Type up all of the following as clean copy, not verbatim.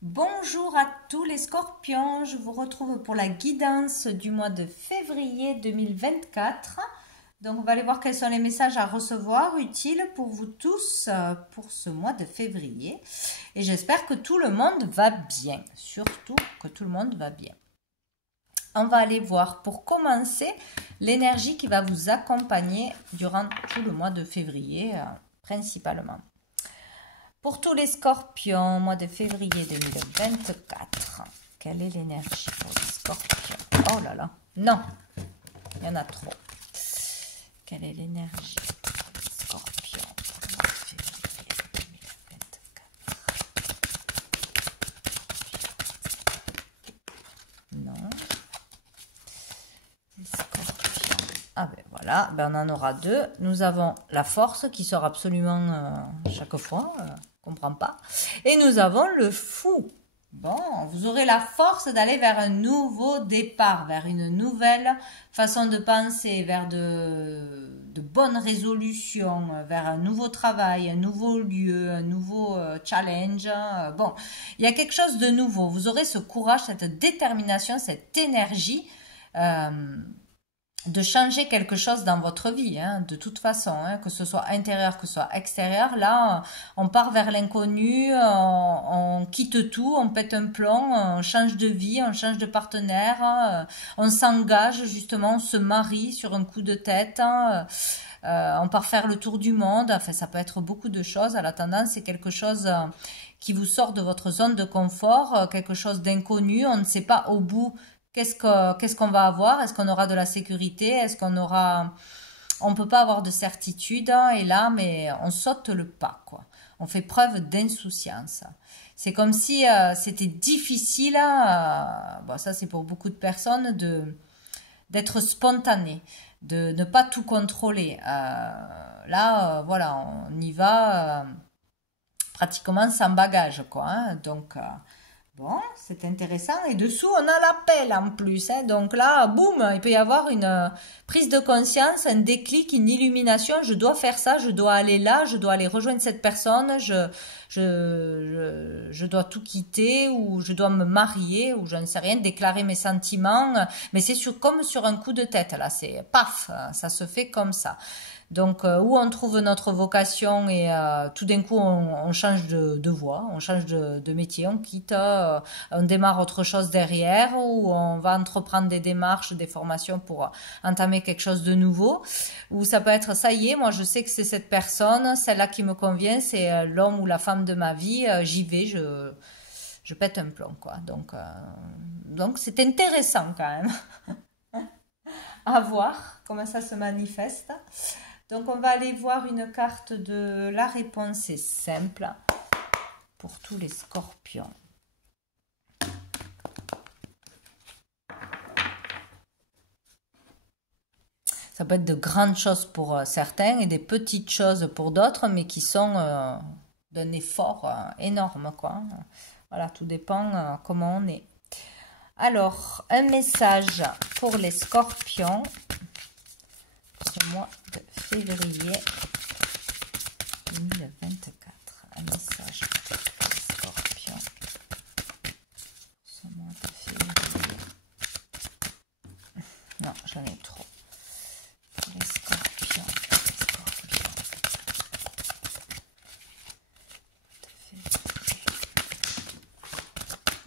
Bonjour à tous les scorpions, je vous retrouve pour la guidance du mois de février 2024. Donc on va aller voir quels sont les messages à recevoir utiles pour vous tous pour ce mois de février. Et j'espère que tout le monde va bien, surtout que tout le monde va bien. On va aller voir pour commencer l'énergie qui va vous accompagner durant tout le mois de février principalement. Pour tous les scorpions, mois de février 2024, quelle est l'énergie pour les scorpions? Oh là là, non, il y en a trop. Quelle est l'énergie pour les scorpions pour le mois de février 2024? Non. Les scorpions. Ah ben voilà, ben on en aura deux. Nous avons la force qui sort absolument chaque fois. Comprends pas. Et nous avons le fou. Bon, vous aurez la force d'aller vers un nouveau départ, vers une nouvelle façon de penser, vers de bonnes résolutions, vers un nouveau travail, un nouveau lieu, un nouveau challenge. Bon, il y a quelque chose de nouveau. Vous aurez ce courage, cette détermination, cette énergie de changer quelque chose dans votre vie, hein, de toute façon, hein, que ce soit intérieur, que ce soit extérieur. Là, on part vers l'inconnu, on quitte tout, on pète un plomb, on change de vie, on change de partenaire, on s'engage justement, on se marie sur un coup de tête, on part faire le tour du monde. Enfin, ça peut être beaucoup de choses. À la tendance, c'est quelque chose qui vous sort de votre zone de confort, quelque chose d'inconnu. On ne sait pas au bout qu'est-ce qu'on va avoir. Est-ce qu'on aura de la sécurité? Est-ce qu'on aura... On ne peut pas avoir de certitude. Et là, mais on saute le pas, quoi. On fait preuve d'insouciance. C'est comme si c'était difficile, bon, ça c'est pour beaucoup de personnes, d'être spontané, de ne pas tout contrôler. Là, voilà, on y va pratiquement sans bagage, quoi. Hein. Donc... bon, c'est intéressant. Et dessous, on a l'appel en plus. Hein. Donc là, boum, il peut y avoir une prise de conscience, un déclic, une illumination. Je dois faire ça, je dois aller là, je dois aller rejoindre cette personne, je dois tout quitter ou je dois me marier ou je ne sais rien, déclarer mes sentiments. Mais c'est comme sur un coup de tête, là. C'est paf, ça se fait comme ça. Donc, où on trouve notre vocation et tout d'un coup, on change de voie, on change de métier, on quitte, on démarre autre chose derrière ou on va entreprendre des démarches, des formations pour entamer quelque chose de nouveau. Ou ça peut être, ça y est, moi je sais que c'est cette personne, celle-là qui me convient, c'est l'homme ou la femme de ma vie, j'y vais, je pète un plomb, quoi. Donc c'est intéressant quand même à voir comment ça se manifeste. Donc, on va aller voir une carte de la réponse est simple pour tous les scorpions. Ça peut être de grandes choses pour certains et des petites choses pour d'autres, mais qui sont d'un effort énorme, quoi. Voilà, tout dépend comment on est. Alors, un message pour les scorpions. Ce mois de février 2024. Un message pour les scorpions. Ce mois de février. Non, j'en ai trop. Pour les scorpions.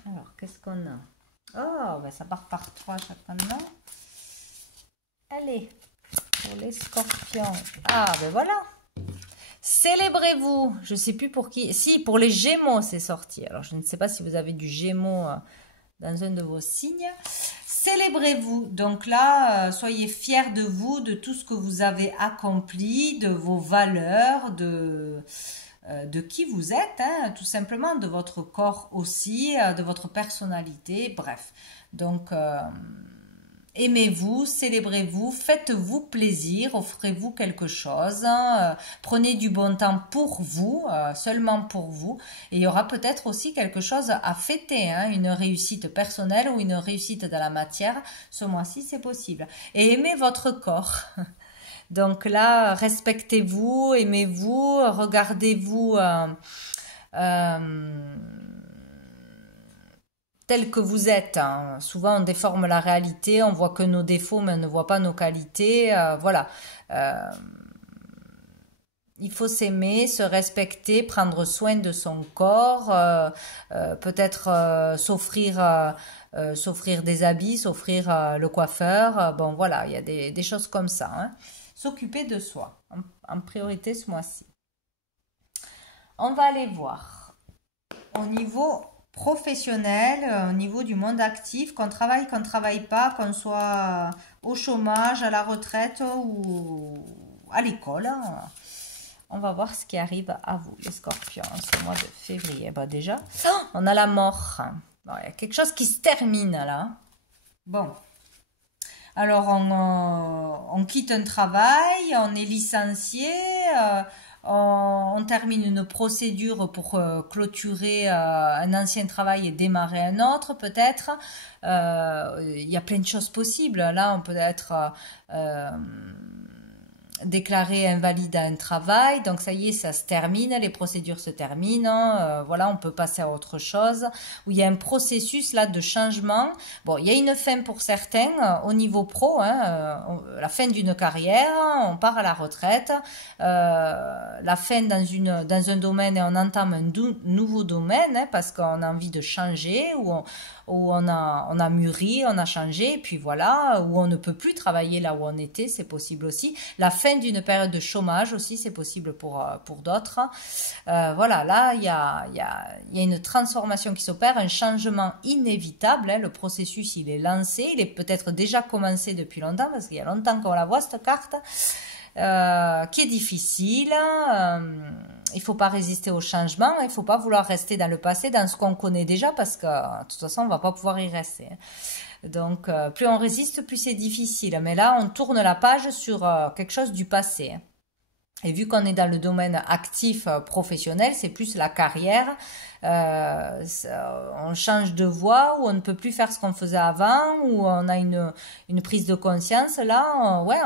Alors, qu'est-ce qu'on a? Oh, ben ça part par 3 chacun. Allez. Pour les scorpions. Ah, ben voilà. Célébrez-vous. Je ne sais plus pour qui. Si, pour les Gémeaux, c'est sorti. Alors, je ne sais pas si vous avez du Gémeaux dans un de vos signes. Célébrez-vous. Donc là, soyez fiers de vous, de tout ce que vous avez accompli, de vos valeurs, de qui vous êtes, hein, tout simplement, de votre corps aussi, de votre personnalité, bref. Donc... aimez-vous, célébrez-vous, faites-vous plaisir, offrez-vous quelque chose, prenez du bon temps pour vous, seulement pour vous, et il y aura peut-être aussi quelque chose à fêter, hein, une réussite personnelle ou une réussite dans la matière, ce mois-ci c'est possible. Et aimez votre corps. Donc là, respectez-vous, aimez-vous, regardez-vous tel que vous êtes. Hein. Souvent, on déforme la réalité, on voit que nos défauts, mais on ne voit pas nos qualités. Voilà. Il faut s'aimer, se respecter, prendre soin de son corps, peut-être s'offrir des habits, s'offrir le coiffeur. Bon, voilà, il y a des choses comme ça. Hein. S'occuper de soi, en priorité ce mois-ci. On va aller voir au niveau professionnel, au niveau du monde actif, qu'on travaille pas, qu'on soit au chômage, à la retraite ou à l'école. On va voir ce qui arrive à vous, les scorpions, ce mois de février. Ben déjà, on a la mort. Bon, il y a quelque chose qui se termine là. Bon. Alors, on quitte un travail, on est licencié, on termine une procédure pour clôturer un ancien travail et démarrer un autre, peut-être. Il y a plein de choses possibles. Là, on peut être déclaré invalide à un travail, donc ça y est, ça se termine, les procédures se terminent, voilà, on peut passer à autre chose, où il y a un processus là de changement. Bon, il y a une fin pour certains, au niveau pro, hein, la fin d'une carrière, on part à la retraite, la fin dans un domaine et on entame un nouveau domaine, hein, parce qu'on a envie de changer, où on a mûri, on a changé, et puis voilà, où on ne peut plus travailler là où on était, c'est possible aussi. La fin d'une période de chômage aussi, c'est possible pour d'autres. Voilà, là, il y a une transformation qui s'opère, un changement inévitable. Hein, le processus, il est lancé, il est peut-être déjà commencé depuis longtemps, parce qu'il y a longtemps qu'on la voit, cette carte, qui est difficile. Il ne faut pas résister au changement, il ne faut pas vouloir rester dans le passé, dans ce qu'on connaît déjà, parce que de toute façon, on ne va pas pouvoir y rester. Donc, plus on résiste, plus c'est difficile. Mais là, on tourne la page sur quelque chose du passé. Et vu qu'on est dans le domaine actif professionnel, c'est plus la carrière. On change de voie, ou on ne peut plus faire ce qu'on faisait avant, ou on a une prise de conscience. Là,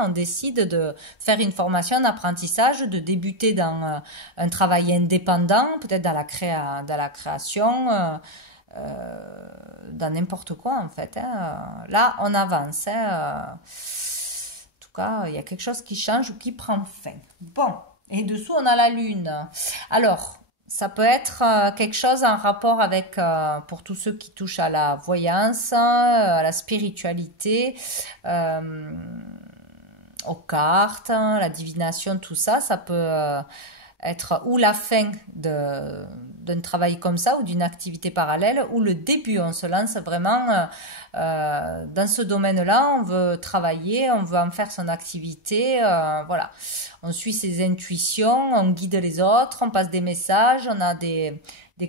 on décide de faire une formation d'apprentissage, de débuter dans un travail indépendant, peut-être dans la création, dans n'importe quoi en fait. Hein. Là, on avance. Hein. Il y a quelque chose qui change ou qui prend fin. Bon, et dessous, on a la lune. Alors, ça peut être quelque chose en rapport avec, pour tous ceux qui touchent à la voyance, à la spiritualité, aux cartes, la divination, tout ça, ça peut être ou la fin d'un travail comme ça, ou d'une activité parallèle, ou le début. On se lance vraiment dans ce domaine-là, on veut travailler, on veut en faire son activité, voilà. On suit ses intuitions, on guide les autres, on passe des messages, on a des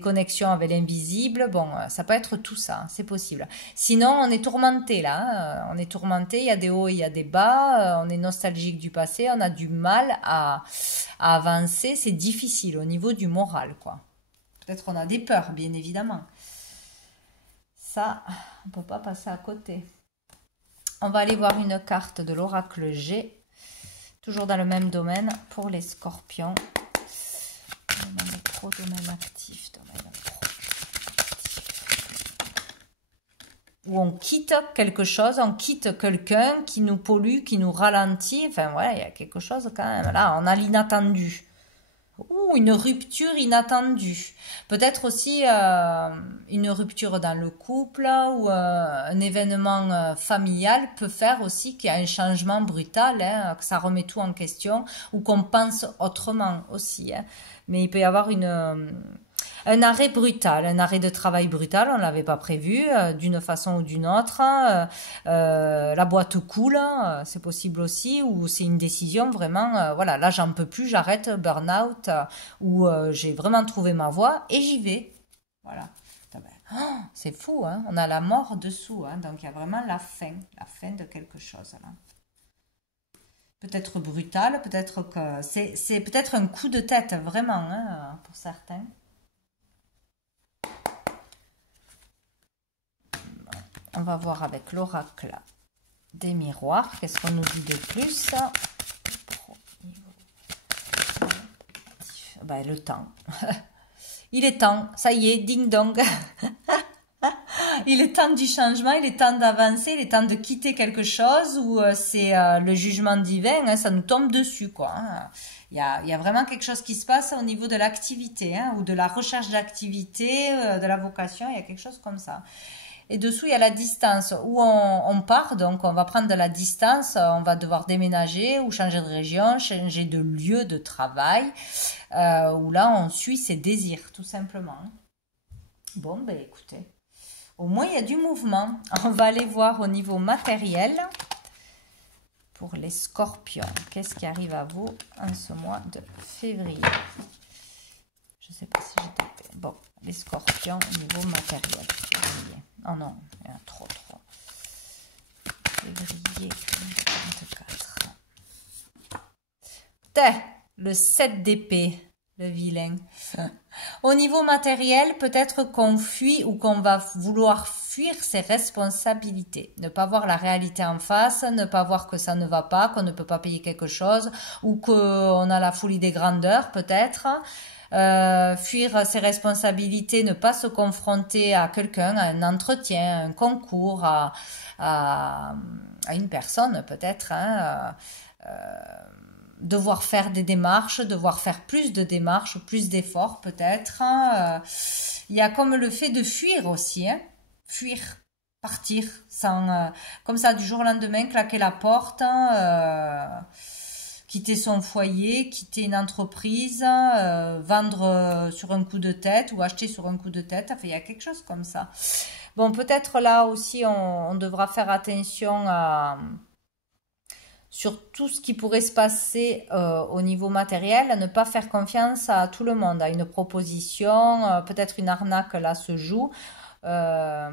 connexions avec l'invisible. Bon, ça peut être tout ça, c'est possible. Sinon, on est tourmenté là, hein. On est tourmenté, il y a des hauts et il y a des bas, on est nostalgique du passé, on a du mal à avancer, c'est difficile au niveau du moral, quoi. Peut-être on a des peurs, bien évidemment. Ça, on ne peut pas passer à côté. On va aller voir une carte de l'oracle G, toujours dans le même domaine pour les scorpions. Domaine pro, domaine actif, domaine pro. Où on quitte quelque chose, on quitte quelqu'un qui nous pollue, qui nous ralentit. Enfin, voilà, il y a quelque chose quand même. Là, on a l'inattendu. Ou une rupture inattendue. Peut-être aussi une rupture dans le couple, ou un événement familial peut faire aussi qu'il y a un changement brutal, hein, que ça remet tout en question, ou qu'on pense autrement aussi. Hein. Mais il peut y avoir un arrêt brutal, un arrêt de travail brutal, on ne l'avait pas prévu, d'une façon ou d'une autre. La boîte coule, c'est possible aussi, ou c'est une décision vraiment, voilà, là j'en peux plus, j'arrête, burn-out, ou j'ai vraiment trouvé ma voie et j'y vais. Voilà. C'est fou, hein, on a la mort dessous, hein, donc il y a vraiment la fin de quelque chose là. Peut-être brutal, peut-être que c'est peut-être un coup de tête, vraiment, hein, pour certains. On va voir avec l'oracle des miroirs. Qu'est-ce qu'on nous dit de plus? Le temps. Il est temps. Ça y est, ding dong. il est temps du changement, il est temps d'avancer, il est temps de quitter quelque chose où c'est le jugement divin, hein, ça nous tombe dessus, quoi. Hein. Il y a vraiment quelque chose qui se passe au niveau de l'activité, hein, ou de la recherche d'activité, de la vocation, il y a quelque chose comme ça. Et dessous, il y a la distance où on part, donc on va prendre de la distance, on va devoir déménager ou changer de région, changer de lieu de travail, où là, on suit ses désirs, tout simplement. Bon, ben écoutez, au moins, il y a du mouvement. On va aller voir au niveau matériel pour les scorpions. Qu'est-ce qui arrive à vous en ce mois de février? Je ne sais pas si j'ai tapé. Bon, les scorpions au niveau matériel. Février. Oh non, il y en a trop. Février 24. Le 7 d'épée, le vilain. Au niveau matériel, peut-être qu'on fuit ou qu'on va vouloir fuir ses responsabilités. Ne pas voir la réalité en face, ne pas voir que ça ne va pas, qu'on ne peut pas payer quelque chose ou qu'on a la folie des grandeurs peut-être. Fuir ses responsabilités, ne pas se confronter à quelqu'un, à un entretien, à un concours, à une personne peut-être, hein, devoir faire des démarches, devoir faire plus de démarches, plus d'efforts peut-être. Il y a comme le fait de fuir aussi, hein, fuir, partir, sans, comme ça du jour au lendemain, claquer la porte, quitter son foyer, quitter une entreprise, vendre sur un coup de tête ou acheter sur un coup de tête. Enfin, il y a quelque chose comme ça. Bon, peut-être là aussi, on devra faire attention sur tout ce qui pourrait se passer au niveau matériel, à ne pas faire confiance à tout le monde, à une proposition, peut-être une arnaque là se joue, un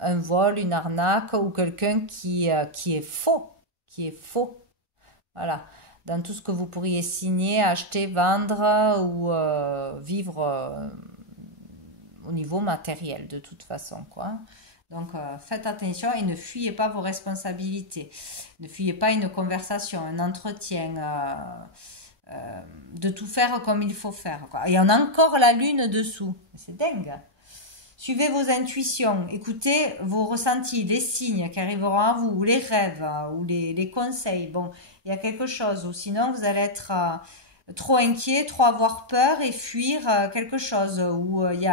vol, une arnaque ou quelqu'un qui est faux. Voilà, dans tout ce que vous pourriez signer, acheter, vendre ou vivre au niveau matériel de toute façon, quoi. Donc faites attention et ne fuyez pas vos responsabilités. Ne fuyez pas une conversation, un entretien, de tout faire comme il faut faire, quoi. Et on a encore la lune dessous. C'est dingue. Suivez vos intuitions, écoutez vos ressentis, les signes qui arriveront à vous, ou les rêves, ou les conseils. Bon, il y a quelque chose, ou sinon vous allez être trop inquiet, trop avoir peur et fuir quelque chose, ou il y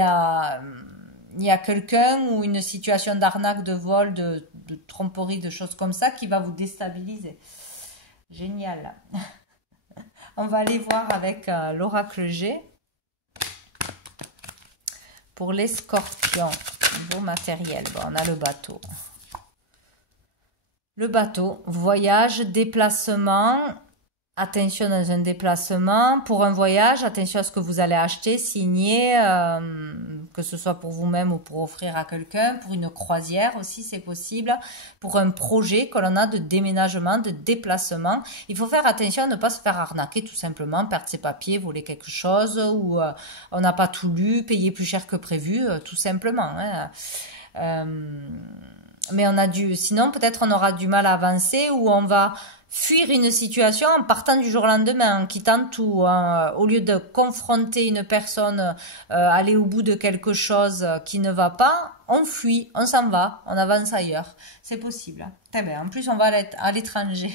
a quelqu'un ou une situation d'arnaque, de vol, de tromperie, de choses comme ça qui va vous déstabiliser. Génial. On va aller voir avec l'oracle G. Pour les scorpions, niveau matériel, bon, on a le bateau. Le bateau, voyage, déplacement, attention dans un déplacement. Pour un voyage, attention à ce que vous allez acheter, signer, que ce soit pour vous-même ou pour offrir à quelqu'un. Pour une croisière aussi, c'est possible. Pour un projet que l'on a de déménagement, de déplacement. Il faut faire attention à ne pas se faire arnaquer tout simplement, perdre ses papiers, voler quelque chose, ou on n'a pas tout lu, payer plus cher que prévu, tout simplement. Hein. Mais sinon peut-être on aura du mal à avancer ou on va fuir une situation en partant du jour au lendemain, en quittant tout, hein, au lieu de confronter une personne, aller au bout de quelque chose qui ne va pas, on fuit, on s'en va, on avance ailleurs. C'est possible. Hein. Très bien. En plus, on va aller à l'étranger.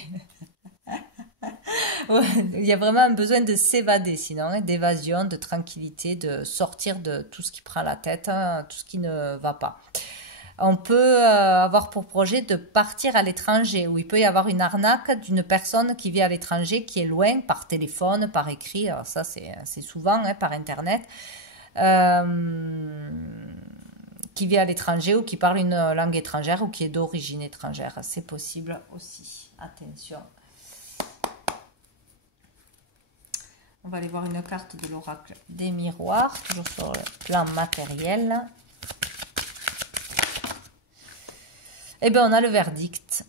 Ouais, il y a vraiment un besoin de s'évader sinon, hein, d'évasion, de tranquillité, de sortir de tout ce qui prend la tête, hein, tout ce qui ne va pas. On peut avoir pour projet de partir à l'étranger, où il peut y avoir une arnaque d'une personne qui vit à l'étranger, qui est loin, par téléphone, par écrit, alors ça c'est souvent, hein, par internet, qui vit à l'étranger ou qui parle une langue étrangère ou qui est d'origine étrangère. C'est possible aussi. Attention. On va aller voir une carte de l'oracle des miroirs, toujours sur le plan matériel. Eh bien, on a le verdict.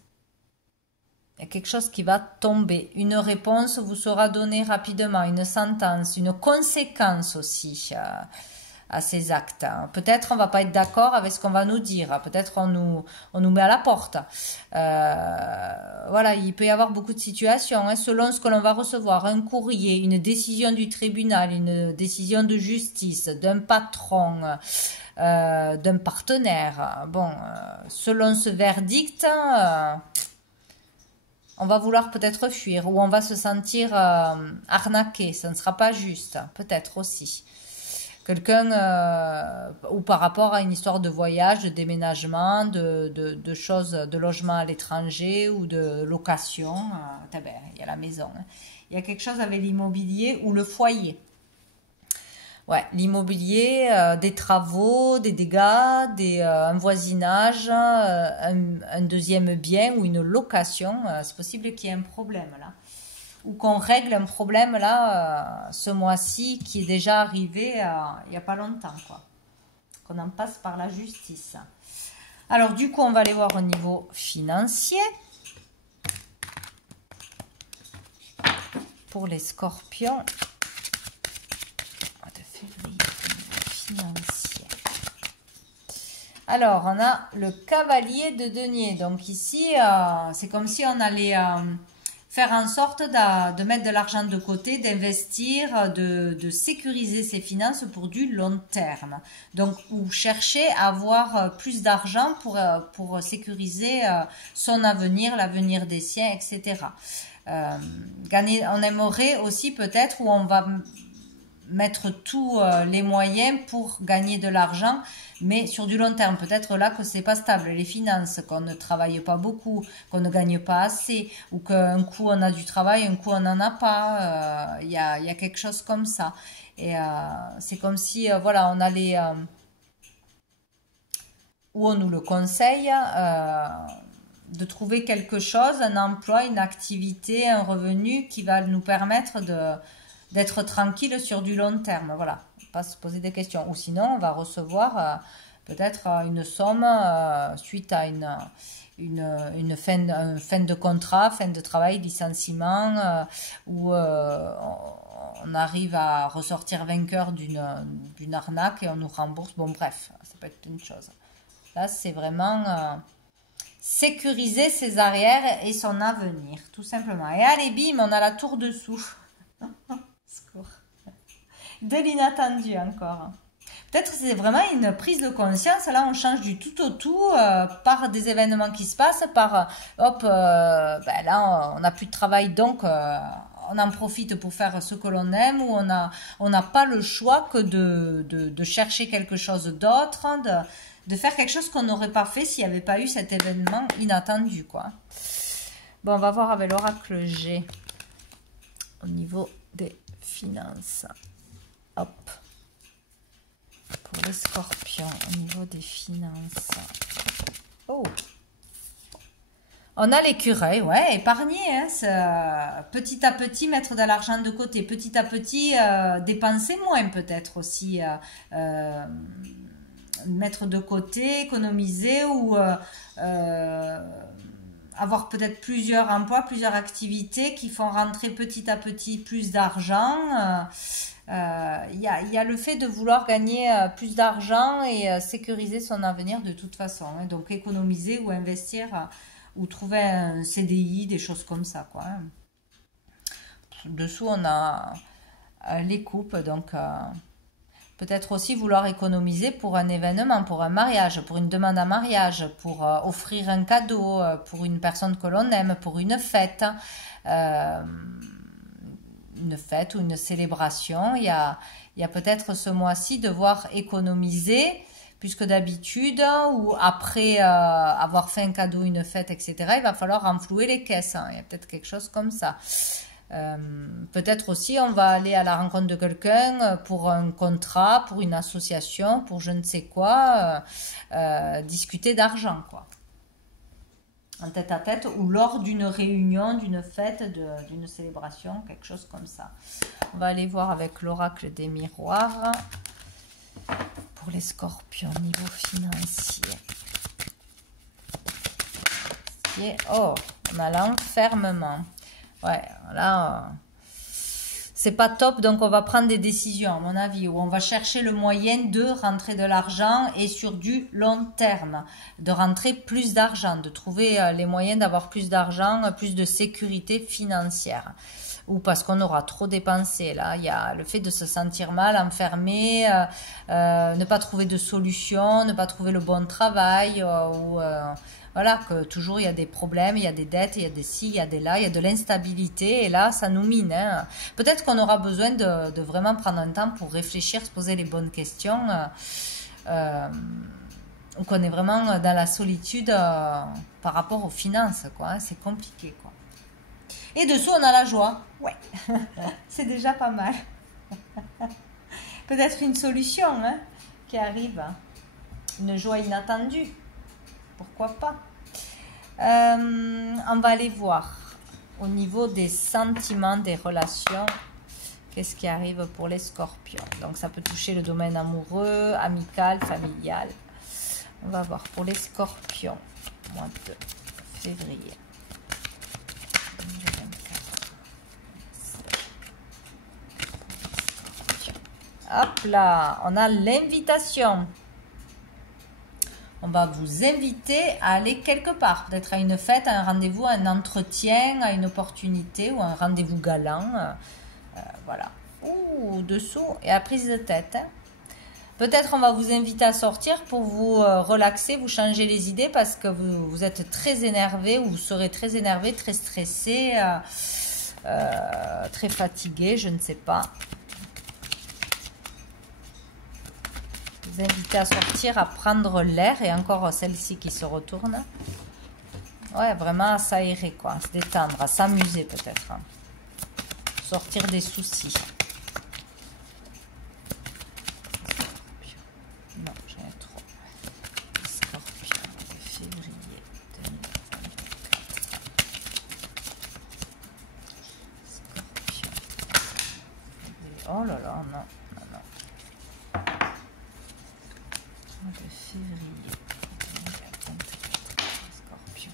Il y a quelque chose qui va tomber. Une réponse vous sera donnée rapidement, une sentence, une conséquence aussi. à ces actes. Peut-être on va pas être d'accord avec ce qu'on va nous dire. Peut-être on nous met à la porte. Voilà, il peut y avoir beaucoup de situations, hein, selon ce que l'on va recevoir. Un courrier, une décision du tribunal, une décision de justice, d'un patron, d'un partenaire. Bon, selon ce verdict, on va vouloir peut-être fuir ou on va se sentir arnaqué. Ça ne sera pas juste, peut-être aussi. Quelqu'un, ou par rapport à une histoire de voyage, de déménagement, de choses, de logement à l'étranger ou de location. Ben, il y a la maison. Hein. Il y a quelque chose avec l'immobilier ou le foyer. Ouais, l'immobilier, des travaux, des dégâts, un voisinage, un deuxième bien ou une location. C'est possible qu'il y ait un problème là. Ou qu'on règle un problème là, ce mois-ci, qui est déjà arrivé il n'y a pas longtemps, quoi. Qu'on en passe par la justice. Alors du coup, on va aller voir au niveau financier. Pour les scorpions. Financier. Alors, on a le cavalier de denier. Donc ici, c'est comme si on allait faire en sorte de mettre de l'argent de côté, d'investir, de sécuriser ses finances pour du long terme. Donc, ou chercher à avoir plus d'argent pour sécuriser son avenir, l'avenir des siens, etc. Gagner, on aimerait aussi peut-être où on va mettre tous les moyens pour gagner de l'argent, mais sur du long terme. Peut-être là que c'est pas stable, les finances, qu'on ne travaille pas beaucoup, qu'on ne gagne pas assez, ou qu'un coup on a du travail, un coup on n'en a pas. Il y a quelque chose comme ça. Et c'est comme si, voilà, on allait, où on nous le conseille, de trouver quelque chose, un emploi, une activité, un revenu qui va nous permettre d'être tranquille sur du long terme, voilà, pas se poser des questions. Ou sinon, on va recevoir peut-être une somme suite à une fin de contrat, fin de travail, licenciement, où on arrive à ressortir vainqueur d'une arnaque et on nous rembourse. Bon, bref, ça peut être une chose. Là, c'est vraiment sécuriser ses arrières et son avenir, tout simplement. Et allez, bim, on a la tour dessous. De l'inattendu encore. Peut-être que c'est vraiment une prise de conscience. Là, on change du tout au tout par des événements qui se passent, par hop, ben là, on n'a plus de travail, donc on en profite pour faire ce que l'on aime, ou on n'a pas le choix que de chercher quelque chose d'autre, de faire quelque chose qu'on n'aurait pas fait s'il n'y avait pas eu cet événement inattendu, quoi. Bon, on va voir avec l'oracle G au niveau des finances. Hop. Pour les scorpions, au niveau des finances. Oh. On a l'écureuil, ouais, épargner, hein, petit à petit mettre de l'argent de côté, petit à petit dépenser moins peut-être aussi, mettre de côté, économiser ou avoir peut-être plusieurs emplois, plusieurs activités qui font rentrer petit à petit plus d'argent. Il y a le fait de vouloir gagner plus d'argent et sécuriser son avenir de toute façon, hein. Donc économiser ou investir ou trouver un CDI, des choses comme ça, quoi, hein. Dessous, on a les coupes, donc peut-être aussi vouloir économiser pour un événement, pour un mariage, pour une demande en mariage, pour offrir un cadeau, pour une personne que l'on aime, pour une fête ou une célébration. Il y a peut-être ce mois-ci devoir économiser plus que d'habitude, ou après avoir fait un cadeau, une fête, etc. Il va falloir renflouer les caisses, hein. Il y a peut-être quelque chose comme ça. Peut-être aussi on va aller à la rencontre de quelqu'un pour un contrat, pour une association, pour je ne sais quoi, discuter d'argent, quoi, en tête à tête, ou lors d'une réunion, d'une fête, d'une célébration, quelque chose comme ça. On va aller voir avec l'oracle des miroirs pour les scorpions niveau financier. Oh, on a l'enfermement. Ouais, là, c'est pas top, donc on va prendre des décisions, à mon avis, où on va chercher le moyen de rentrer de l'argent et sur du long terme, de rentrer plus d'argent, de trouver les moyens d'avoir plus d'argent, plus de sécurité financière. Ou parce qu'on aura trop dépensé. Là, il y a le fait de se sentir mal, enfermé, ne pas trouver de solution, ne pas trouver le bon travail, ou voilà, que toujours il y a des problèmes, il y a des dettes, il y a des ci, il y a des là, il y a de l'instabilité, et là, ça nous mine. Hein. Peut-être qu'on aura besoin de vraiment prendre un temps pour réfléchir, se poser les bonnes questions, ou qu'on est vraiment dans la solitude par rapport aux finances, quoi. Hein. C'est compliqué, quoi. Et dessous, on a la joie. Ouais, c'est déjà pas mal. Peut-être une solution hein, qui arrive. Une joie inattendue. Pourquoi pas. On va aller voir au niveau des sentiments, des relations. Qu'est-ce qui arrive pour les scorpions? Donc, ça peut toucher le domaine amoureux, amical, familial. On va voir pour les scorpions. Mois de février. Hop là, on a l'invitation. On va vous inviter à aller quelque part, peut-être à une fête, à un rendez-vous, à un entretien, à une opportunité ou un rendez-vous galant. Voilà. Ouh, dessous, et à prise de tête. Hein. Peut-être on va vous inviter à sortir pour vous relaxer, vous changer les idées parce que vous êtes très énervé ou vous serez très énervé, très stressé, très fatigué, je ne sais pas. Vous inviter à sortir, à prendre l'air et encore celle-ci qui se retourne. Ouais, vraiment à s'aérer, quoi, à se détendre, à s'amuser peut-être. Hein. Sortir des soucis. Non, j'en ai trop. Scorpion de février 2024. Scorpion. Oh là là, non. De février 2024, Scorpion.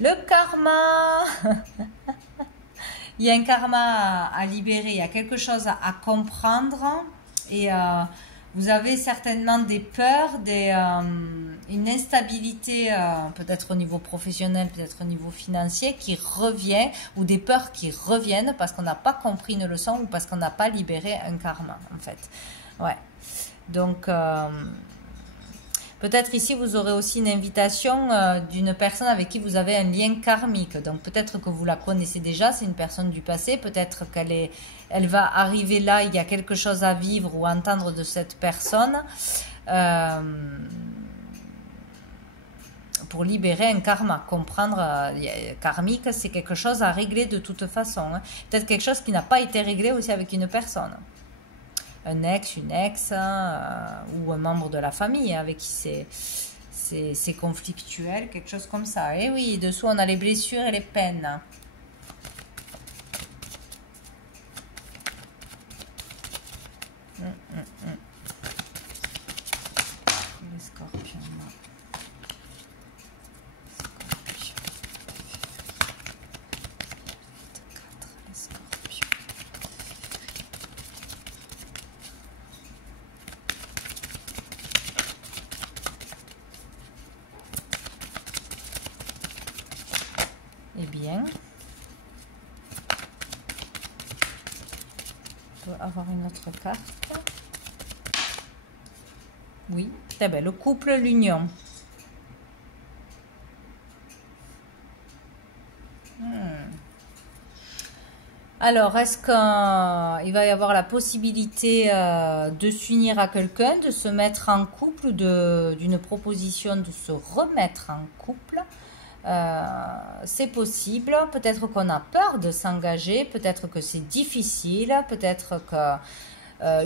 Le karma. Il y a un karma à libérer, il y a quelque chose à comprendre et vous avez certainement des peurs, une instabilité peut-être au niveau professionnel, peut-être au niveau financier qui revient ou des peurs qui reviennent parce qu'on n'a pas compris une leçon ou parce qu'on n'a pas libéré un karma en fait. Ouais. Donc peut-être ici, vous aurez aussi une invitation d'une personne avec qui vous avez un lien karmique. Donc, peut-être que vous la connaissez déjà, c'est une personne du passé. Peut-être elle va arriver là, il y a quelque chose à vivre ou à entendre de cette personne pour libérer un karma. Comprendre, karmique, c'est quelque chose à régler de toute façon. Hein. Peut-être quelque chose qui n'a pas été réglé aussi avec une personne. Un ex, une ex, ou un membre de la famille avec qui c'est conflictuel, quelque chose comme ça. Et oui, dessous, on a les blessures et les peines. Les scorpions. Eh bien, on peut avoir une autre carte. Oui, très bien. Le couple, l'union. Alors, est-ce qu'il va y avoir la possibilité de s'unir à quelqu'un, de se mettre en couple ou d'une proposition de se remettre en couple? C'est possible, peut-être qu'on a peur de s'engager, peut-être que c'est difficile, peut-être que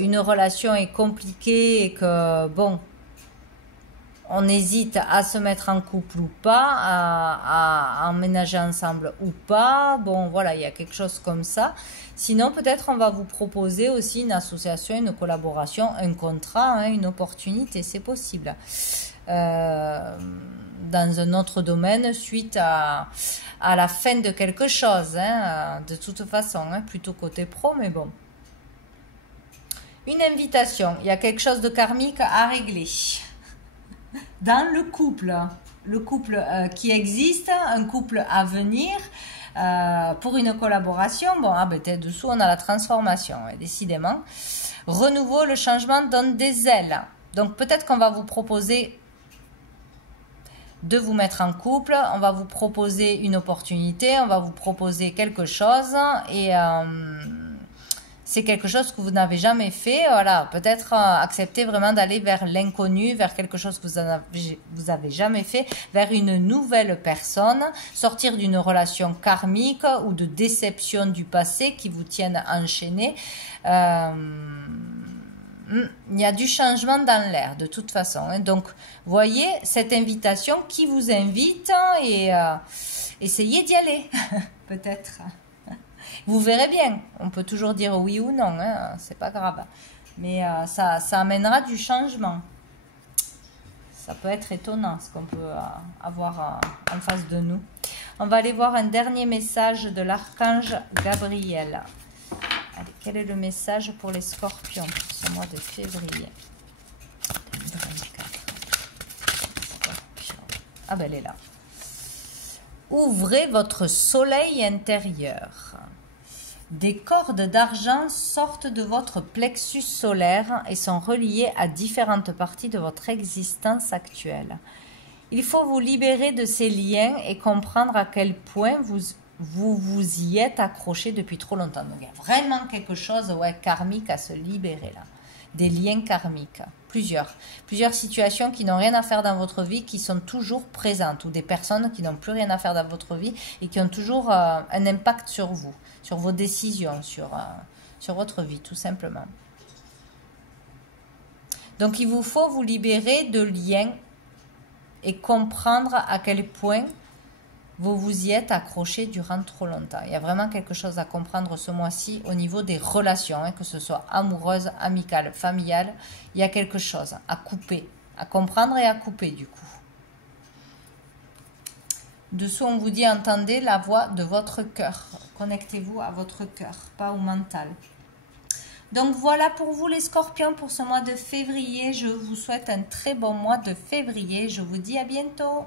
une relation est compliquée et que bon, on hésite à se mettre en couple ou pas, à emménager ensemble ou pas, bon voilà, il y a quelque chose comme ça. Sinon peut-être on va vous proposer aussi une association, une collaboration, un contrat, hein, une opportunité, c'est possible. dans un autre domaine suite à la fin de quelque chose, hein, de toute façon, hein, plutôt côté pro, mais bon. Une invitation, il y a quelque chose de karmique à régler. Dans le couple qui existe, un couple à venir, pour une collaboration, bon, dessous on a la transformation, hein, décidément. Renouveau, le changement donne des ailes. Donc peut-être qu'on va vous proposer de vous mettre en couple, on va vous proposer une opportunité, on va vous proposer quelque chose et c'est quelque chose que vous n'avez jamais fait. Voilà, peut-être accepter vraiment d'aller vers l'inconnu, vers quelque chose que vous avez jamais fait, vers une nouvelle personne, sortir d'une relation karmique ou de déception du passé qui vous tiennent enchaînés. Il y a du changement dans l'air de toute façon, hein. Donc voyez cette invitation qui vous invite et essayez d'y aller peut-être, vous verrez bien, on peut toujours dire oui ou non, hein, c'est pas grave, mais ça amènera du changement. Ça peut être étonnant ce qu'on peut avoir en face de nous. On va aller voir un dernier message de l'archange Gabriel. Allez, quel est le message pour les scorpions pour ce mois de février 2024? Scorpion. Ah ben elle est là. Ouvrez votre soleil intérieur. Des cordes d'argent sortent de votre plexus solaire et sont reliées à différentes parties de votre existence actuelle. Il faut vous libérer de ces liens et comprendre à quel point vous y êtes accroché depuis trop longtemps. Donc, il y a vraiment quelque chose, ouais, karmique à se libérer là. Des liens karmiques. Plusieurs situations qui n'ont rien à faire dans votre vie, qui sont toujours présentes, ou des personnes qui n'ont plus rien à faire dans votre vie et qui ont toujours un impact sur vous, sur vos décisions, sur votre vie, tout simplement. Donc, il vous faut vous libérer de liens et comprendre à quel point vous y êtes accroché durant trop longtemps. Il y a vraiment quelque chose à comprendre ce mois-ci au niveau des relations, hein, que ce soit amoureuse, amicale, familiale. Il y a quelque chose à couper, à comprendre et à couper du coup. Dessous, on vous dit entendez la voix de votre cœur. Connectez-vous à votre cœur, pas au mental. Donc voilà pour vous les scorpions pour ce mois de février. Je vous souhaite un très bon mois de février. Je vous dis à bientôt.